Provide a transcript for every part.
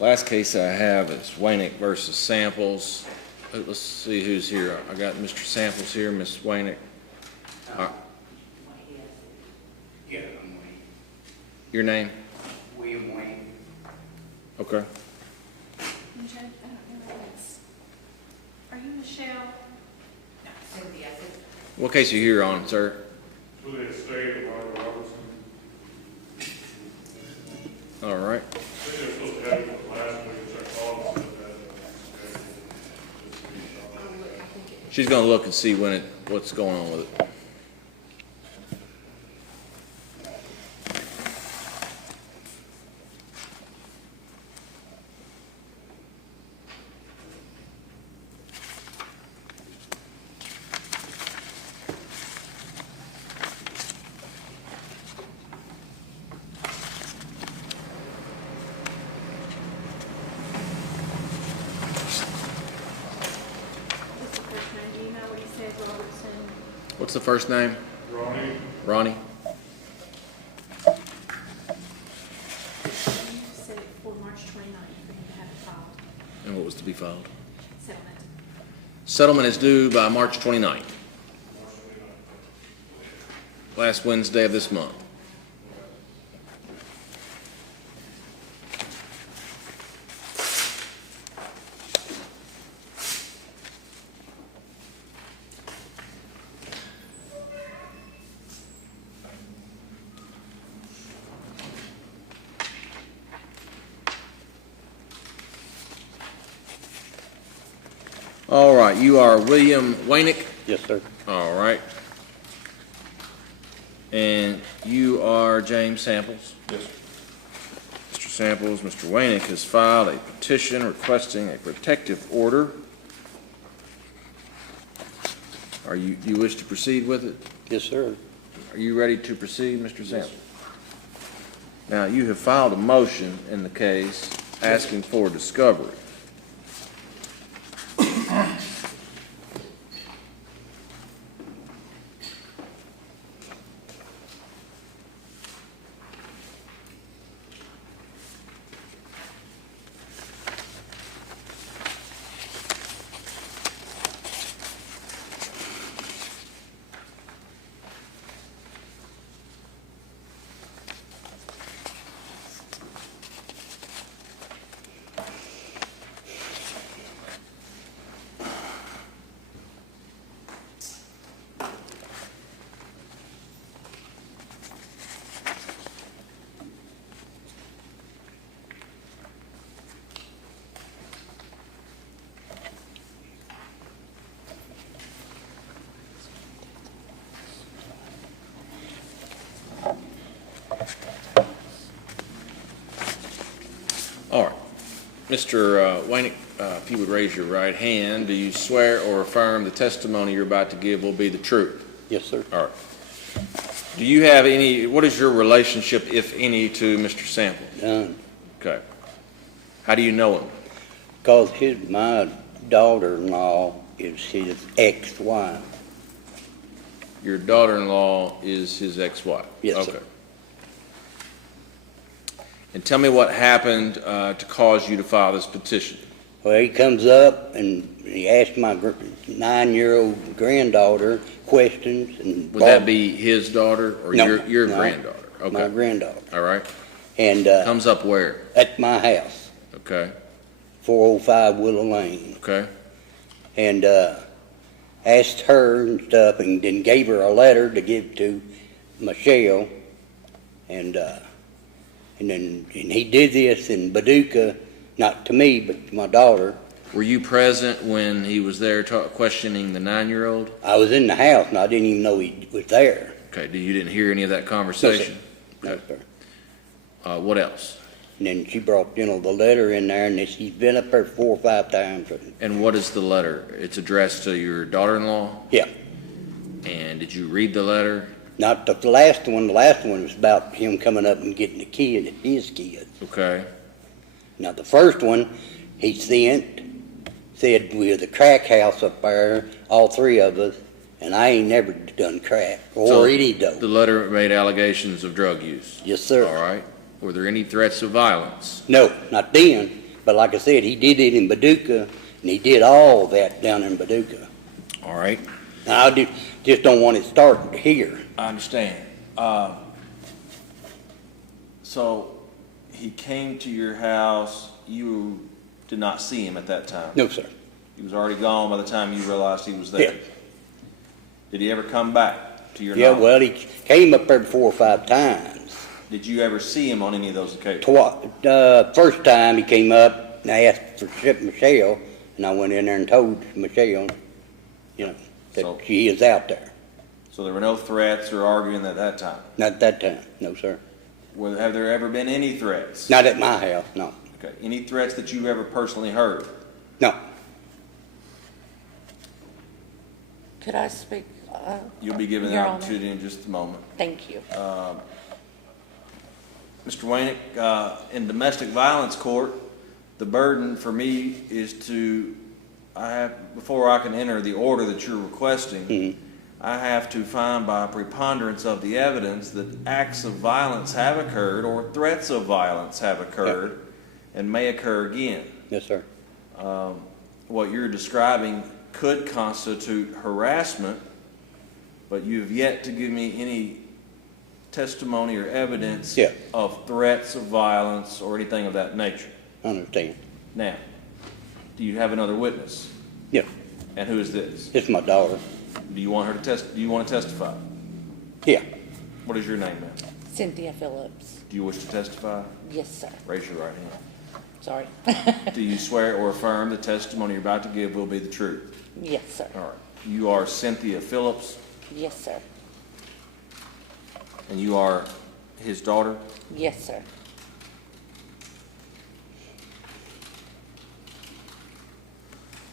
Last case I have is Waynick versus Samples. Let's see who's here. I got Mr. Samples here, Miss Waynick. Yeah, I'm Wayne. Your name? William Wayne. Okay. Are you Michelle? No, Cynthia. What case are you here on, sir? For the estate of Robert Robertson. All right. I think they're supposed to have it last week, which I called and said She's gonna look and see what's going on with it. What's the first name? Do you know what he said, Robertson? What's the first name? Ronnie, Ronnie? You said it for March 29th for him to have it filed. And what was to be filed? Settlement. Settlement is due by March 29th. Last Wednesday of this month. All right, you are William Waynick? Yes, sir. All right. And you are James Samples? yes, Mr. Samples, Mr. Waynick has filed a petition requesting a protective order. Do you wish to proceed with it? Yes, sir. Are you ready to proceed, Mr. Samples? Now, you have filed a motion in the case asking for discovery. All right. Mr. Waynick, if you would raise your right hand, do you swear or affirm the testimony you're about to give will be the truth? Yes, sir. All right. Do you have what is your relationship, if any, to Mr. Samples? None. Okay. How do you know him? Because my daughter-in-law is his ex-wife. Your daughter-in-law is his ex-wife? Yes, sir. Okay. And tell me what happened to cause you to file this petition. Well, he comes up and he asked my 9-year-old granddaughter questions. And Would that be his daughter or No, your no, granddaughter? Okay. my granddaughter. All right. And Comes up where? at my house, Okay. 405 Willow Lane. Okay. And asked her and stuff, and then gave her a letter to give to Michelle. And he did this in Paducah, not to me, but to my daughter. Were you present when he was there questioning the 9-year-old? I was in the house, and I didn't even know he was there. Okay. You didn't hear any of that conversation? No, sir. What else? And then she brought, the letter in there, and she's been up there 4 or 5 times. And what is the letter? It's addressed to your daughter-in-law? Yeah. And did you read the letter? Not the last one. The last one was about him coming up and getting a kid, his kid. Okay. Now, the first one he said we were the crack house up there, all 3 of us, and I ain't never done crack or any dope. The letter made allegations of drug use? Yes, sir. All right. Were there any threats of violence? No, not then. But like I said, he did it in Paducah, and he did all that down in Paducah. All right, And just don't want it started here. I understand. So he came to your house, you did not see him at that time? No, sir. He was already gone by the time you realized he was there? Yeah. Did he ever come back to your Yeah, knowledge? well, he came up there 4 or 5 times. Did you ever see him on any of those occasions? First time he came up and I asked for Michelle, and I went in there and told Michelle, that So- she is out there. So there were no threats or arguing at that time? Not at that time, no, sir. Have there ever been any threats? Not at my house, no. Okay, any threats that you ever personally heard? No. Could I speak? You'll be given the Your Honor. opportunity in just a moment. Thank you. Mr. Waynick, in domestic violence court, the burden for me is before I can enter the order that you're requesting, I have to find by a preponderance of the evidence that acts of violence have occurred or threats of violence have occurred and may occur again. Yes, sir. What you're describing could constitute harassment, but you've yet to give me any testimony or evidence Yeah. of threats of violence or anything of that nature. I understand. Now, do you have another witness? Yeah, And who is this? it's my daughter. Do you want her to do you want to testify? Yeah. What is your name, ma'am? Cynthia Phillips. Do you wish to testify? Yes, sir. Raise your right hand. Sorry. Do you swear or affirm the testimony you're about to give will be the truth? Yes, sir. All right. You are Cynthia Phillips, Yes, sir. and you are his daughter? Yes, sir.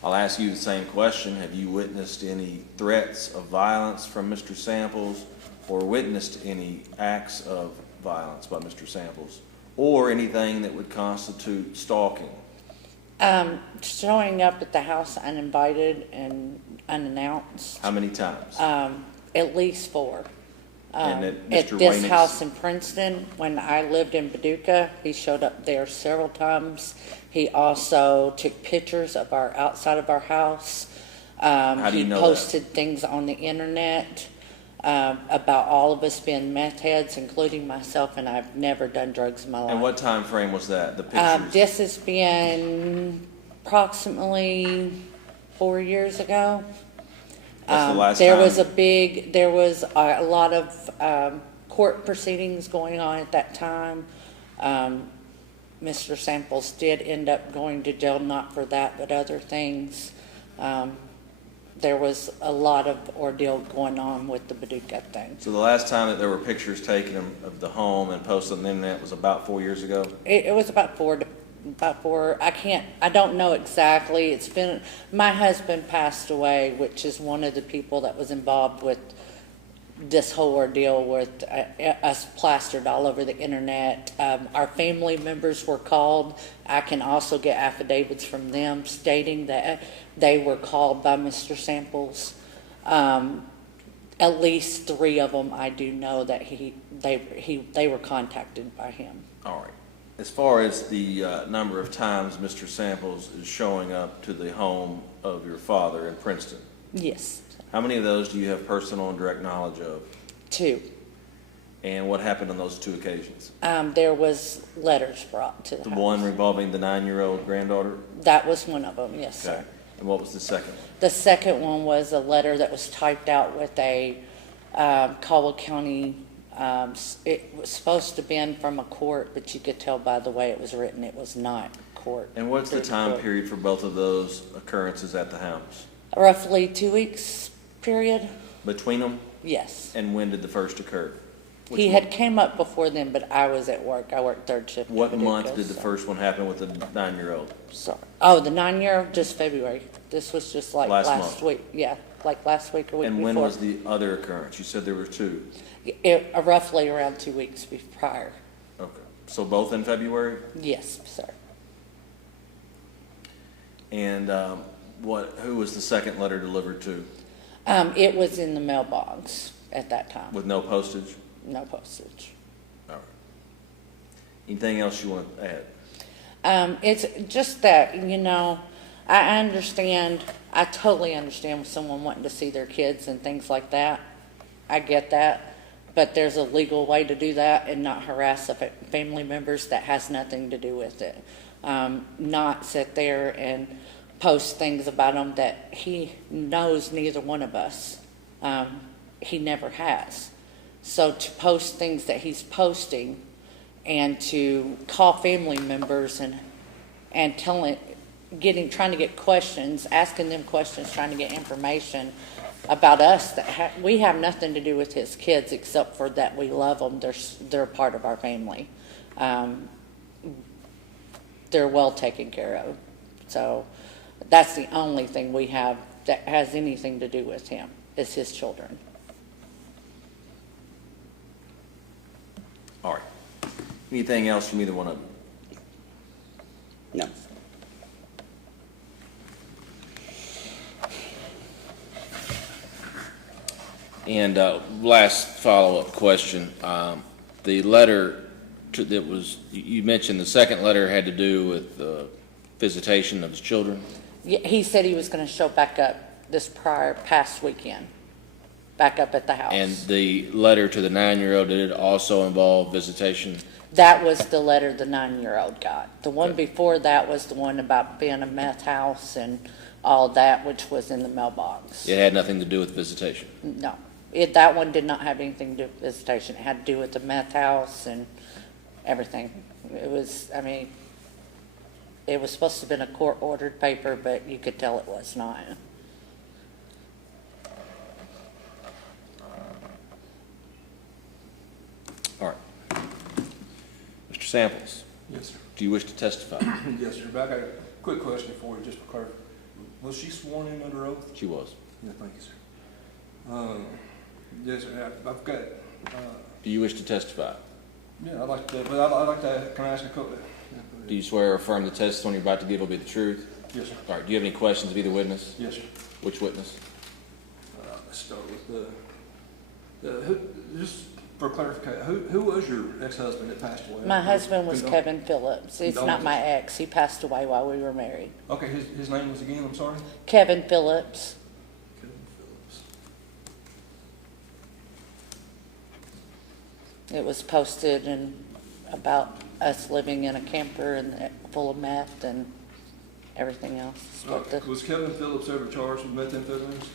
I'll ask you the same question. Have you witnessed any threats of violence from Mr. Samples or witnessed any acts of violence by Mr. Samples or anything that would constitute stalking? Showing up at the house uninvited and unannounced, How many times? at least 4. And at At Mr. this Waynick's- house in Princeton, when I lived in Paducah, he showed up there several times. He also took pictures of our outside of our house. How do you know He that? posted things on the internet about all of us being meth heads, including myself, and I've never done drugs in my life. And what time frame was that, the pictures? This has been approximately 4 years ago. That's the last There time? was a lot of court proceedings going on at that time. Mr. Samples did end up going to jail, not for that, but other things. There was a lot of ordeal going on with the Paducah thing. So the last time that there were pictures taken of the home and posted on the internet was about 4 years ago? It was about four. I don't know exactly. My husband passed away, which is one of the people that was involved with this whole ordeal with us plastered all over the internet. Our family members were called. I can also get affidavits from them stating that they were called by Mr. Samples. At least 3 of them I do know that they were contacted by him. All right. As far as the number of times Mr. Samples is showing up to the home of your father in Princeton, Yes, how many of those do you have personal and direct knowledge of? 2. And what happened on those 2 occasions? There was letters brought to the The house. one involving the 9-year-old granddaughter? That was one of them, yes, Okay. sir. And what was the second one? The second one was a letter that was typed out with a Caldwell County. It was supposed to have been from a court, but you could tell by the way it was written, it was not court. And what's the time Court. period for both of those occurrences at the house? Roughly 2 weeks period. Between them? Yes. And when did the first occur? Which He month? had came up before then, but I was at work. I worked third shift. in What Paducah, month did the so- first one happen with the 9-year-old? Sorry. Oh, the 9-year, just February. This was just like Last last month. week. Yeah, like last week or week And before. when was the other occurrence? You said there were 2. Roughly around 2 weeks prior. Okay. So both in February? Yes, sir. And who was the second letter delivered to It was in the mailbox at that time. with no postage? No postage. All right. Anything else you want to It's just that, I understand, I totally understand someone wanting to see their kids and things like that. I get that. But there's a legal way to do that and not harass the family members that has nothing to do with it. Not sit there and post things about him that he knows neither one of us. He never has. So to post things that he's posting and to call family members and trying to get questions, asking them questions, trying to get information about us that we have nothing to do with his kids except for that we love them. They're a part of our family. They're well taken care of. So that's the only thing we have that has anything to do with him is his children. All right. Anything else from either one of you? No. And last follow-up question. The letter that was, you mentioned the second letter had to do with visitation of his children? Yeah, he said he was going to show back up this past weekend, back up at the house. And the letter to the 9-year-old, did it also involve visitation? That was the letter the 9-year-old got. The one before that was the one about being a meth house and all that, which was in the mailbox. It had nothing to do with visitation? No. That one did not have anything to do with visitation. It had to do with the meth house and everything. It was supposed to have been a court-ordered paper, but you could tell it was not. All right. Mr. Samples, Yes, sir. do you wish to testify? Yes, sir. But I got a quick question for you, just for clarification. Was she sworn in under oath? She was. Yeah, thank you, sir. Yes, sir. I've got, Do you wish to testify? yeah, I'd like to, but I'd like to, can I ask a couple? Do you swear or affirm the testimony you're about to give will be the truth? Yes, sir. All right, do you have any questions of either witness? Yes, sir. Which witness? Let's start with just for clarification, who was your ex-husband that passed away? My husband was Kevin Phillips. It's not my Condolences. ex. He passed away while we were married. Okay, his name was again, I'm sorry? Kevin Phillips. Kevin Phillips. It was posted about us living in a camper and full of meth and everything else. Was Kevin Phillips ever charged with methamphetamines?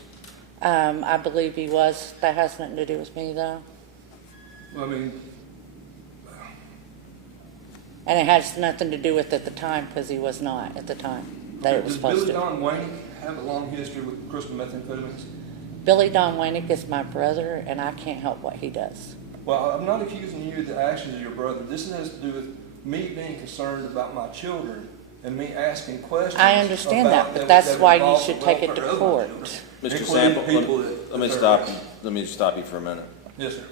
I believe he was. That has nothing to do with me, though. Well, I mean, And it has nothing to do with at the time, because he was not at the time that it was does Billy posted. Don Waynick have a long history with crystal methamphetamines? Billy Don Waynick is my brother, and I can't help what he does. Well, I'm not accusing you of the actions of your brother. This has to do with me being concerned about my children and me asking questions. I understand about that, but that's why you involve should the take it welfare to of my court. children, Mr. including Sample, people let me that stop are- you. Let me stop you for a minute. Yes, sir.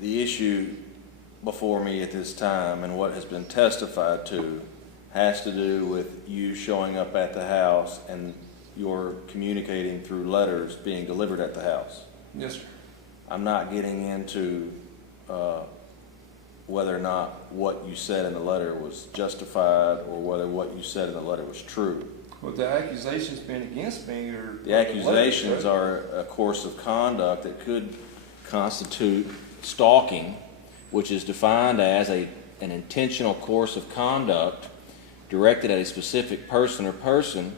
The issue before me at this time and what has been testified to has to do with you showing up at the house and your communicating through letters being delivered at the house. Yes, sir. I'm not getting into whether or not what you said in the letter was justified or whether what you said in the letter was true. Well, the accusations being against me are... The accusations are a course of conduct that could constitute stalking, which is defined as an intentional course of conduct directed at a specific person or person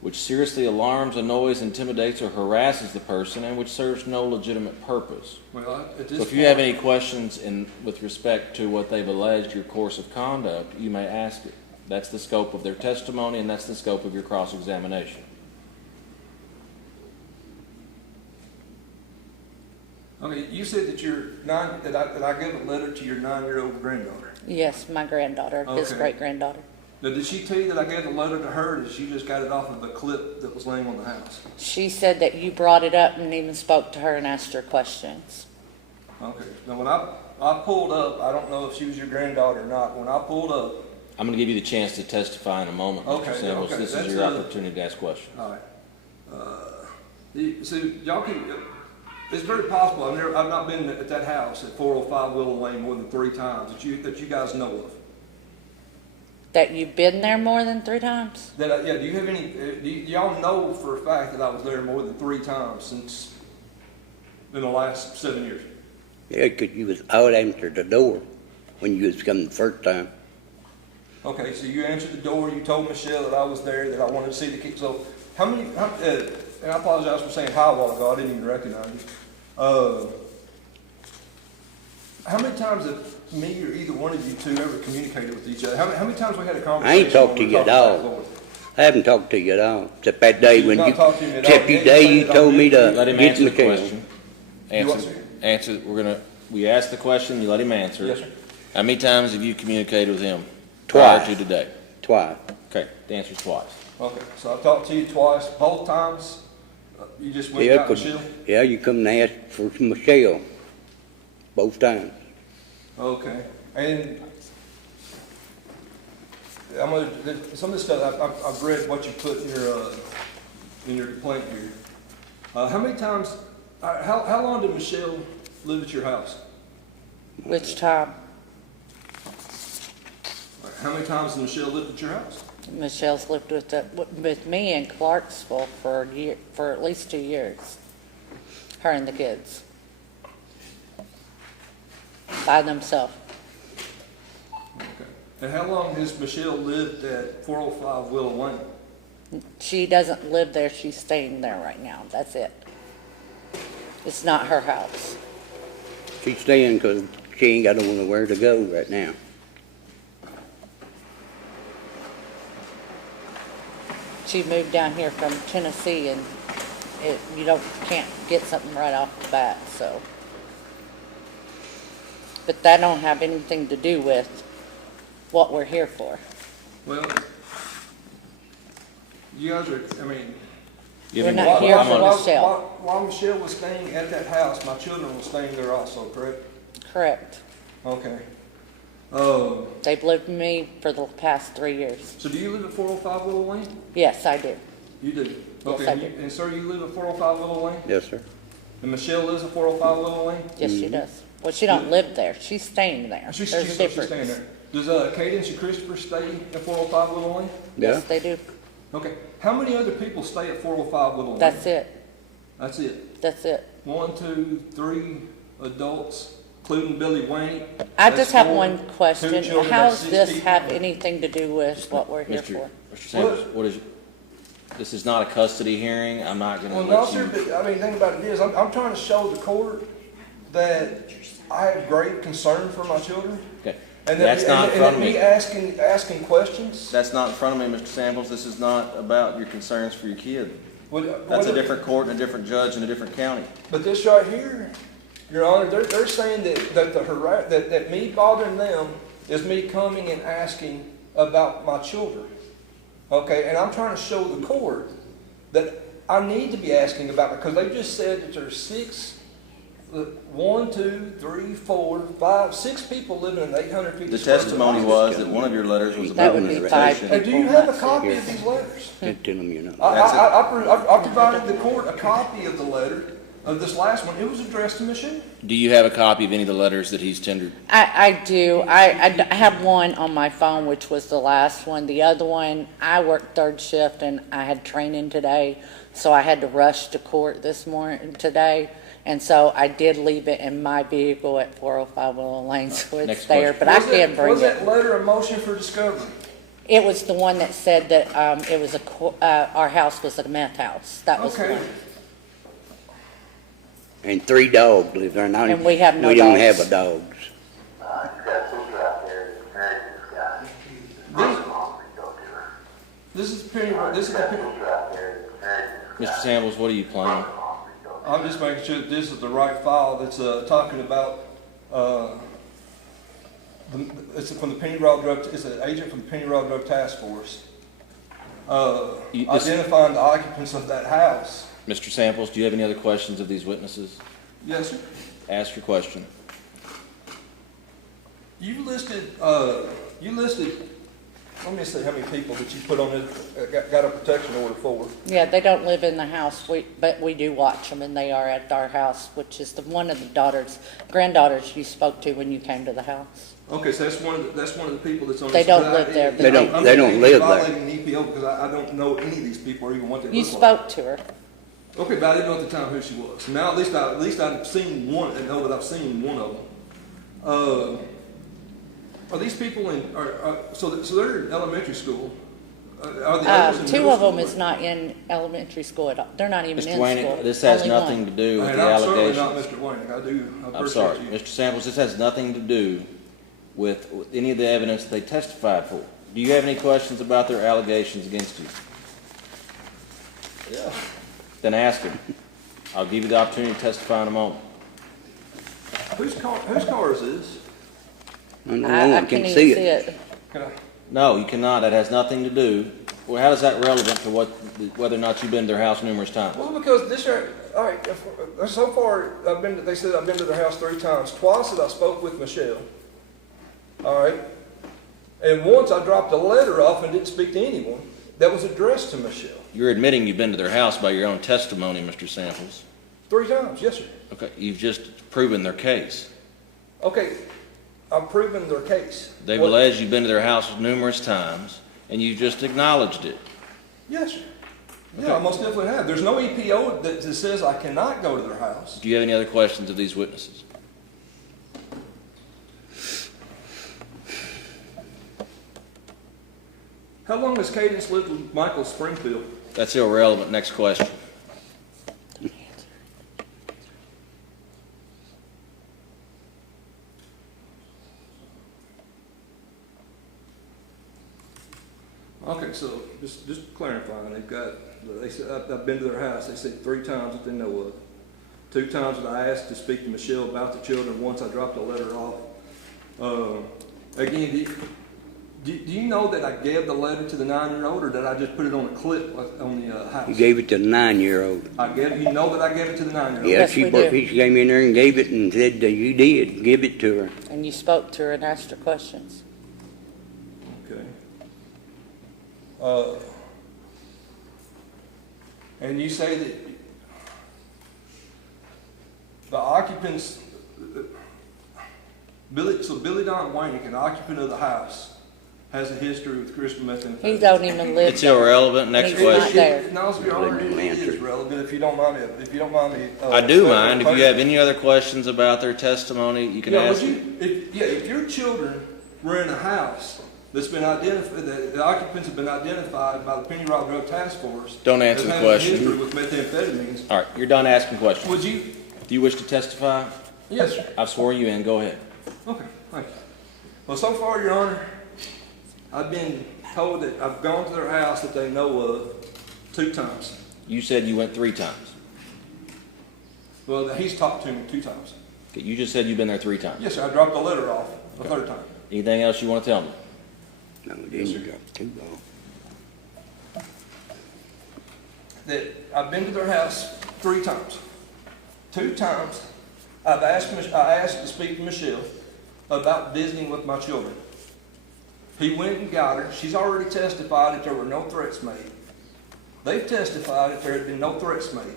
which seriously alarms, annoys, intimidates, or harasses the person and which serves no legitimate purpose. Well, at this So if you have any questions with respect to what they've alleged your course of conduct, you may ask it. That's the scope of their testimony and that's the scope of your cross-examination. Okay, you said that that I gave a letter to your 9-year-old granddaughter. Yes, my granddaughter, his Okay. great-granddaughter. Now, did she tell you that I gave the letter to her, or did she just got it off of a clip that was laying on the house? She said that you brought it up and even spoke to her and asked her questions. Okay. Now, when I pulled up, I don't know if she was your granddaughter or not. When I pulled up, I'm going to give you the chance to testify in a moment, Mr. Okay, Samuels. okay, This is that's your a- opportunity to ask questions. all right. So y'all can. It's very possible. I've not been at that house at 405 Willow Lane more than 3 times that you guys know of. That you've been there more than 3 times? Yeah, do you have any, do y'all know for a fact that I was there more than 3 times since, in the last 7 years? Yeah, 'cause you was out answered the door when you was coming the first time. Okay, so you answered the door, you told Michelle that I was there, that I wanted to see the kids. So how many, and I apologize for saying hi a while ago, I didn't even recognize you. How many times have me or either one of you two ever communicated with each other? How many times we had a I conversation? ain't talked to when we you at talked about all. the Lord? I haven't talked to you at all, except that day You've when not you, talked to me at all. except the You day ain't you said told me I'm to Let him get answer the Michelle. question. what, Answer, sir? answer, we asked the question, you let him answer. Yes, sir. How many times have you communicated with him? Twice. Prior to today? Twice. Okay, the answer's twice. Okay, so I talked to you twice, both times. You just went and Yeah, got 'cause- Michelle? yeah, you come and ask for Michelle, both times. Okay, and I'm gonna, some of this stuff, I've read what you put in your complaint here. How many times, how long did Michelle live at your house? Which time? How many times has Michelle lived at your house? Michelle's lived with me in Clarksville for at least 2 years. Her and the kids. By themselves. Okay. And how long has Michelle lived at 405 Willow Lane? She doesn't live there, she's staying there right now, that's it. It's not her house. She's staying 'cause she ain't got nowhere to go right now. She moved down here from Tennessee and can't get something right off the bat, so. But that don't have anything to do with what we're here for. Well, you guys are, I mean, We're not here for Michelle. while Michelle was staying at that house, my children were staying there also, correct? Correct. Okay. They've lived with me for the past 3 years. So do you live at 405 Willow Lane? Yes, I do. You do? Yes, Okay, I and do. and sir, you live at 405 Willow Lane? Yes, sir. And Michelle lives at 405 Willow Lane? Yes, she does. Well, she don't live there. She's staying there. She's There's a staying difference. there. Does Cadence and Christopher stay at 405 Willow Lane? Yes, they do. Okay. How many other people stay at 405 Willow Lane? That's it. That's it? That's it. 1, 2, 3 adults, including Billy Waynick? I That's just have 4. one 2 question. children, How that's does 6 this people. have anything to do with what we're here for? Mr. Sanders, this is not a custody hearing, I'm not gonna Well, no, let sir, you. but, I mean, the thing about it is, I'm trying to show the court that I have great concern for my children. Okay, And that's not in front of me me. asking questions. That's not in front of me, Mr. Samples, this is not about your concerns for your kid. That's a different court and a different judge in a different county. But this right here, Your Honor, they're saying that me bothering them is me coming and asking about my children. Okay, and I'm trying to show the court that I need to be asking about it, because they just said that there's 6, 1, 2, 3, 4, 5, 6 people living in 850 The square foot testimony house. was that one of your letters was That about would be interpretation. 5 Hey, do you have a copy of these letters? Just tell them you know. I provided the court a copy of the letter, of this last one. It was addressed to Michelle. Do you have a copy of any of the letters that he's tendered? I do. I have one on my phone, which was the last one. The other one, I worked 3rd shift and I had training today, so I had to rush to court today. And so I did leave it in my vehicle at 405 Willow Lane, so it's Next there, question. but I can bring Was that it. letter a motion for discovery? It was the one that said that it was our house was a meth house. That was the Okay. one. And 3 dogs live there. And we have no We don't dogs. have a dogs. You got two out there that's married to this guy. This is Penny. This is the Penny. Two out there that's married to this Mr. Samples, what are you playing? I'm just making sure that this is the right file that's talking about. It's from the Penny Road Drug. It's an agent from the Penny Road Drug Task Force, identifying the occupants of that house. Mr. Samples, do you have any other questions of these witnesses? Yes, sir. Ask your question. You listed. Let me see how many people that you put on it. Got a protection order for. Yeah, they don't live in the house, but we do watch them, and they are at our house, which is one of the granddaughters you spoke to when you came to the house. Okay, so that's one of the people that's on They this. don't live there. They don't- I'm they don't not live there. Violating the EPO because I don't know any of these people or even what they You look like. spoke to her. Okay, but I didn't know at the time who she was. Now at least I've seen one and know that I've seen one of them. Are these people so they're in elementary school? Are the others in Two middle of them school? is not in elementary school at all. They're not even in Mr. school. Waynick, this has Only nothing one. to do with And the I'm certainly not allegations. Mr. Waynick. I I'm appreciate sorry, you. Mr. Samples, this has nothing to do with any of the evidence they testified for. Do you have any questions about their allegations against you? Yeah. Then ask them. I'll give you the opportunity to testify in a moment. Whose car is this? And no I one can't can even see see it. it. Can I? No, you cannot. That has nothing to do. Well, how is that relevant to whether or not you've been to their house numerous times? Well, because all right, so far, they said I've been to their house 3 times. Twice that I spoke with Michelle. All right. And once I dropped a letter off and didn't speak to anyone that was addressed to Michelle. You're admitting you've been to their house by your own testimony, Mr. Samples. 3 times, yes, sir. Okay, you've just proven their case. Okay, I'm proving their case. They've What- alleged you've been to their house numerous times, and you just acknowledged it. Yes, sir. Yeah, I most definitely have. There's no EPO that says I cannot go to their house. Do you have any other questions of these witnesses? How long has Cadence lived with Michael Springfield? That's irrelevant. Next question. Okay, so just clarifying, they said, I've been to their house, they said 3 times that they know of. 2 times that I asked to speak to Michelle about the children, once I dropped a letter off. Again, do you know that I gave the letter to the 9-year-old, or did I just put it on a clip on the house? You gave it to the 9-year-old. You know that I gave it to the 9-year-old? Yeah, Yes, she we do. came in there and gave it and said that you did give it to her. And you spoke to her and asked her questions. Okay. And you say that the occupants, Billy Don Waynick, an occupant of the house, has a history with crystal methamphetamine. He don't even live It's there. irrelevant. Next He's not question. there. No, Your Honor, it is relevant if you don't mind me. I do mind. If you have any other questions about their testimony, you can Yeah, ask. if your children were in a house that's been identified, the occupants have been identified by the Penny Rock Drug Task Force. Don't answer the as having a question. history with methamphetamines, All right, you're done asking questions. would you? Do you wish to testify? Yes, sir. I've sworn you in. Go ahead. Okay, thank you. Well, so far, Your Honor, I've been told that I've gone to their house that they know of 2 times. You said you went 3 times. Well, he's talked to me 2 times. Okay, you just said you've been there 3 times. Yes, sir, I dropped a letter off a 3rd time. Anything else you want to tell me? No, it didn't drop too low. That I've been to their house 3 times. 2 times, I asked to speak to Michelle about visiting with my children. He went and got her. She's already testified that there were no threats made. They've testified that there had been no threats made.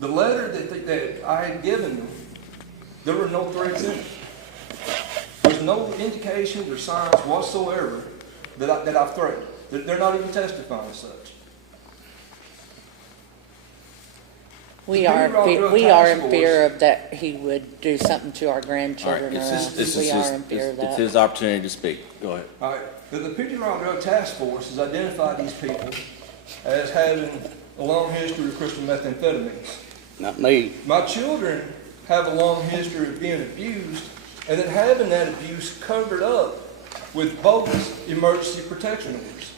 The letter that I had given them, there were no threats in it. There's no indications or signs whatsoever that I've threatened. They're not even testifying as such. We are in fear of that he would do something to our grandchildren or All right, us. We are in fear of it's that. his opportunity to speak. Go ahead. All right, the Pigeon Rock Drug Task Force has identified these people as having a long history of crystal methamphetamines. Not me. My children have a long history of being abused, and then having that abuse covered up with bogus emergency protection orders.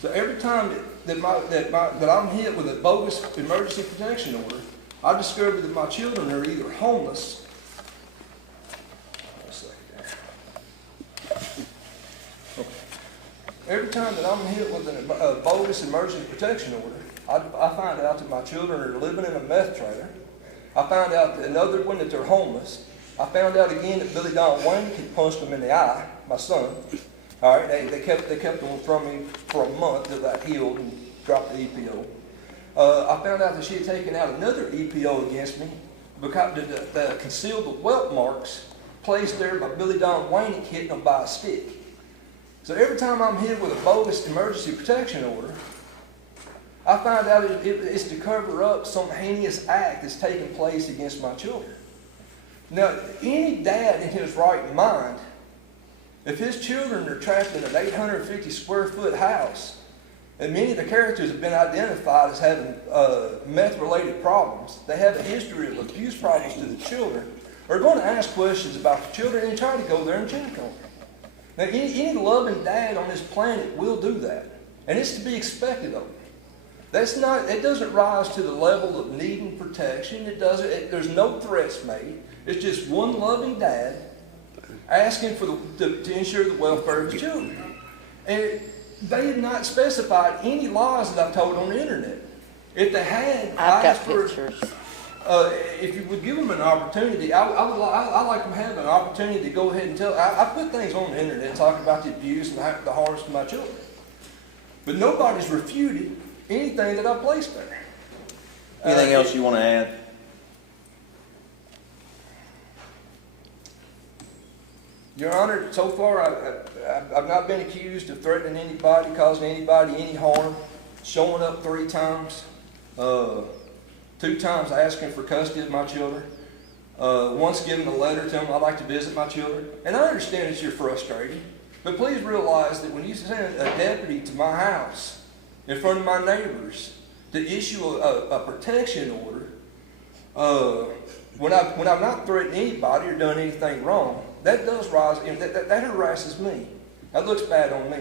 So every time that I'm hit with a bogus emergency protection order, I discover that my children are either homeless. Every time that I'm hit with a bogus emergency protection order, I find out that my children are living in a meth trailer. I found out that another one that they're homeless. I found out again that Billy Don Waynick had punched them in the eye, my son. All right, they kept them from me for a month till that healed and dropped the EPO. I found out that she had taken out another EPO against me because the concealed the welt marks placed there by Billy Don Waynick hitting them by a stick. So every time I'm hit with a bogus emergency protection order, I find out it's to cover up some heinous act that's taking place against my children. Now, any dad in his right mind, if his children are trapped in an 850 square foot house, and many of the characters have been identified as having meth-related problems, they have a history of abuse problems to the children, are going to ask questions about the children and try to go there and check on them. Now, any loving dad on this planet will do that, and it's to be expected of them. It doesn't rise to the level of needing protection. There's no threats made. It's just one loving dad asking to ensure the welfare of his children. And they had not specified any lies that I've told on the internet. If they had, I've got asked for, pictures. if you would give them an opportunity, I like them to have an opportunity to go ahead and tell. I put things on the internet talking about the abuse and the harms to my children. But nobody's refuted anything that I placed there. Anything else you want to add? Your Honor, so far I've not been accused of threatening anybody, causing anybody any harm, showing up 3 times, 2 times asking for custody of my children, once giving a letter telling them I'd like to visit my children. And I understand that you're frustrated, but please realize that when you send a deputy to my house in front of my neighbors to issue a protection order, when I've not threatened anybody or done anything wrong, that does rise, that harasses me. That looks bad on me.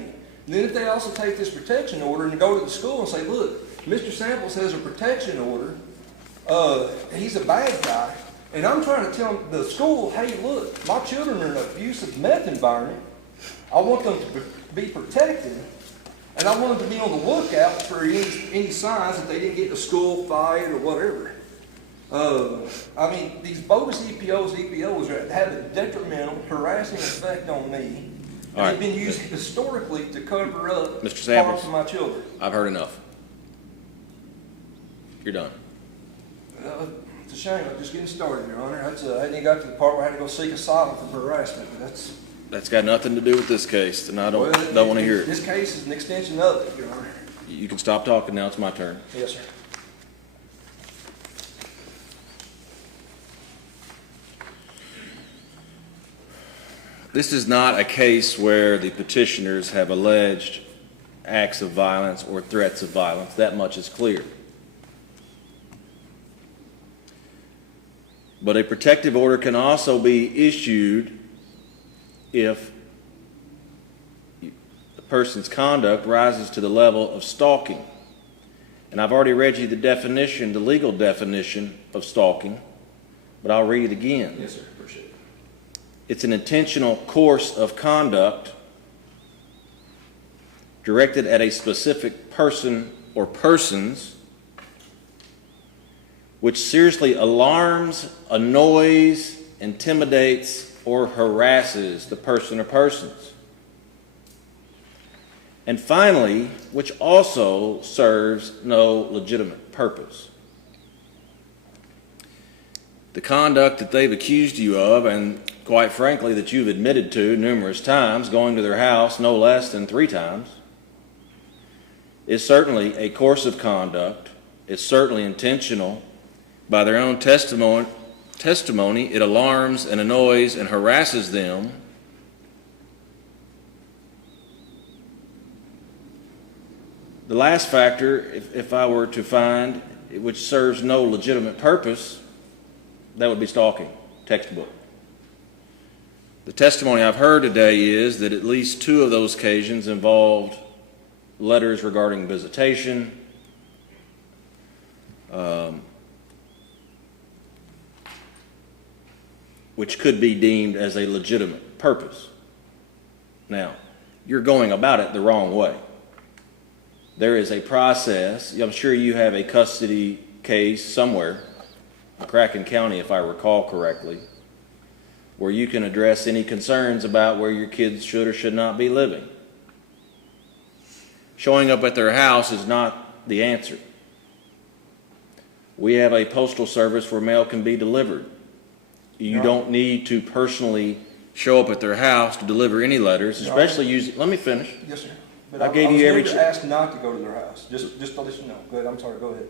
And then if they also take this protection order and go to the school and say, look, Mr. Samples has a protection order, he's a bad guy, and I'm trying to tell the school, hey, look, my children are in an abusive meth environment. I want them to be protected, and I want them to be on the lookout for any signs that they didn't get in a school fight or whatever. I mean, these bogus EPOs have a detrimental, harassing effect on me. And they've been used historically to cover up Mr. Samples, harm to my children. I've heard enough. You're done. It's a shame. I'm just getting started, Your Honor. I hadn't even got to the part where I had to go seek asylum for harassment. But That's got nothing to do with this case, and I don't want to hear it. This case is an extension of it, Your Honor. You can stop talking now. It's my turn. Yes, sir. This is not a case where the petitioners have alleged acts of violence or threats of violence. That much is clear. But a protective order can also be issued if the person's conduct rises to the level of stalking. And I've already read you the definition, the legal definition of stalking, but I'll read it again. Yes, sir. Appreciate it. It's an intentional course of conduct directed at a specific person or persons which seriously alarms, annoys, intimidates, or harasses the person or persons. And finally, which also serves no legitimate purpose. The conduct that they've accused you of, and quite frankly that you've admitted to numerous times, going to their house no less than 3 times, is certainly a course of conduct. It's certainly intentional. By their own testimony, it alarms and annoys and harasses them. The last factor, if I were to find, which serves no legitimate purpose, that would be stalking, textbook. The testimony I've heard today is that at least 2 of those occasions involved letters regarding visitation, which could be deemed as a legitimate purpose. Now, you're going about it the wrong way. There is a process. I'm sure you have a custody case somewhere, Caldwell County, if I recall correctly, where you can address any concerns about where your kids should or should not be living. Showing up at their house is not the answer. We have a postal service where mail can be delivered. You No. don't need to personally show up at their house to deliver any letters, No. especially using, let me finish. Yes, sir. But I gave you every was ch- never asked not to go to their house, just to let you know. Go ahead, I'm sorry, go ahead.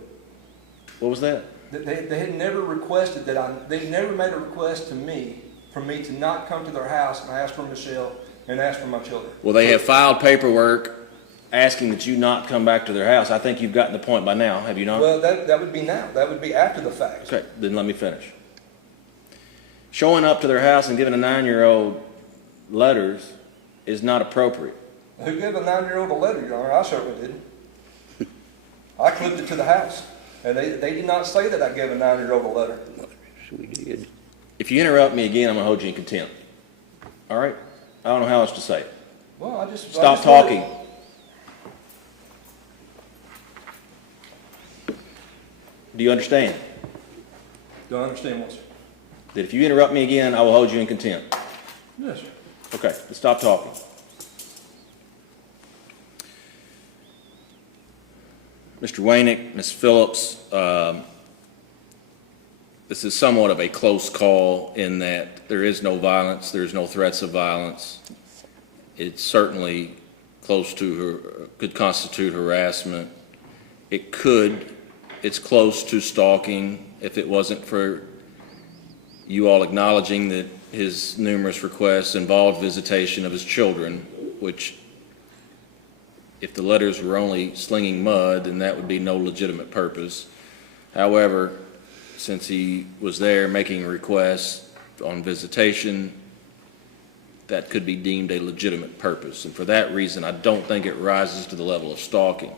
What was that? They had never requested they never made a request to me, for me to not come to their house and ask for Michelle and ask for my children. Well, they have filed paperwork asking that you not come back to their house. I think you've gotten the point by now, have you not? Well, that would be now, that would be after the fact. Okay, then let me finish. Showing up to their house and giving a 9-year-old letters is not appropriate. Who gave a 9-year-old a letter, Your Honor? I certainly didn't. I clipped it to the house, and they did not say that I gave a 9-year-old a letter. So we did. If you interrupt me again, I'm gonna hold you in contempt. All right? I don't know how else to say it. Well, I just Stop wanted- talking. Do you understand Don't understand what, sir? that if you interrupt me again, I will hold you in contempt? Yes, sir. Okay, let's stop talking. Mr. Waynick, Ms. Phillips, this is somewhat of a close call in that there is no violence, there's no threats of violence. It's certainly close to, could constitute harassment. It's close to stalking if it wasn't for you all acknowledging that his numerous requests involved visitation of his children, which if the letters were only slinging mud, then that would be no legitimate purpose. However, since he was there making requests on visitation, that could be deemed a legitimate purpose. And for that reason, I don't think it rises to the level of stalking.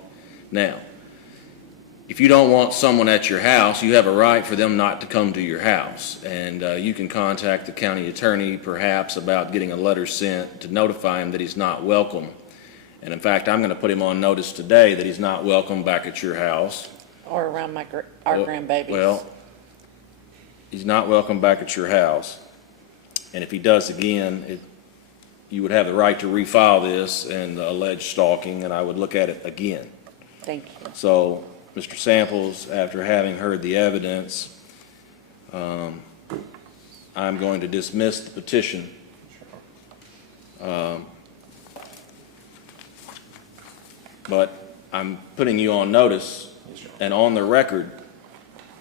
Now, if you don't want someone at your house, you have a right for them not to come to your house. And you can contact the county attorney perhaps about getting a letter sent to notify him that he's not welcome. And in fact, I'm going to put him on notice today that he's not welcome back at your house. Or around our grandbabies. Well, he's not welcome back at your house. And if he does again, you would have the right to refile this and allege stalking, and I would look at it again. Thank you. So, Mr. Samples, after having heard the evidence, I'm going to dismiss the petition. But I'm putting you on notice and on the record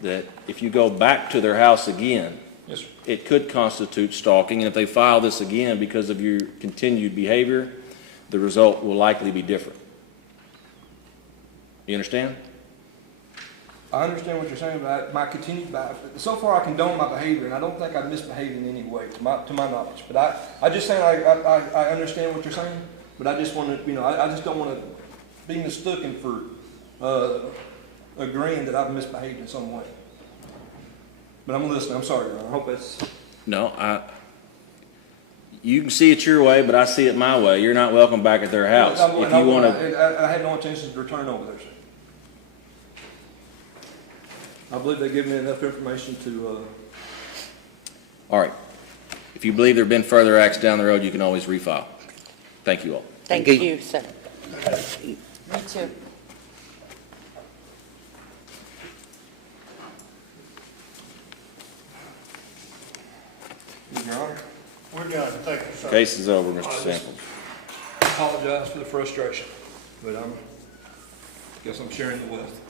that if you go back to their house again, Yes, sir. it could constitute stalking, and if they file this again because of your continued behavior, the result will likely be different. You understand? I understand what you're saying, but so far I condone my behavior, and I don't think I've misbehaved in any way, to my knowledge. But I just saying I understand what you're saying, but I just want to, I just don't want to be mistaken for agreeing that I've misbehaved in some way. But I'm listening. I'm sorry, Your Honor. I hope that's. No, you can see it your way, but I see it my way. You're not welcome back at their house. If you want to, I had no intention to return over there, sir. I believe they give me enough information to. all right. If you believe there have been further acts down the road, you can always refile. Thank you all. Thank Thank you, sir. Me too. Your Honor, We're done, thank you, sir. Case is over, Mr. Samples. I apologize for the frustration, but guess I'm sharing the wealth.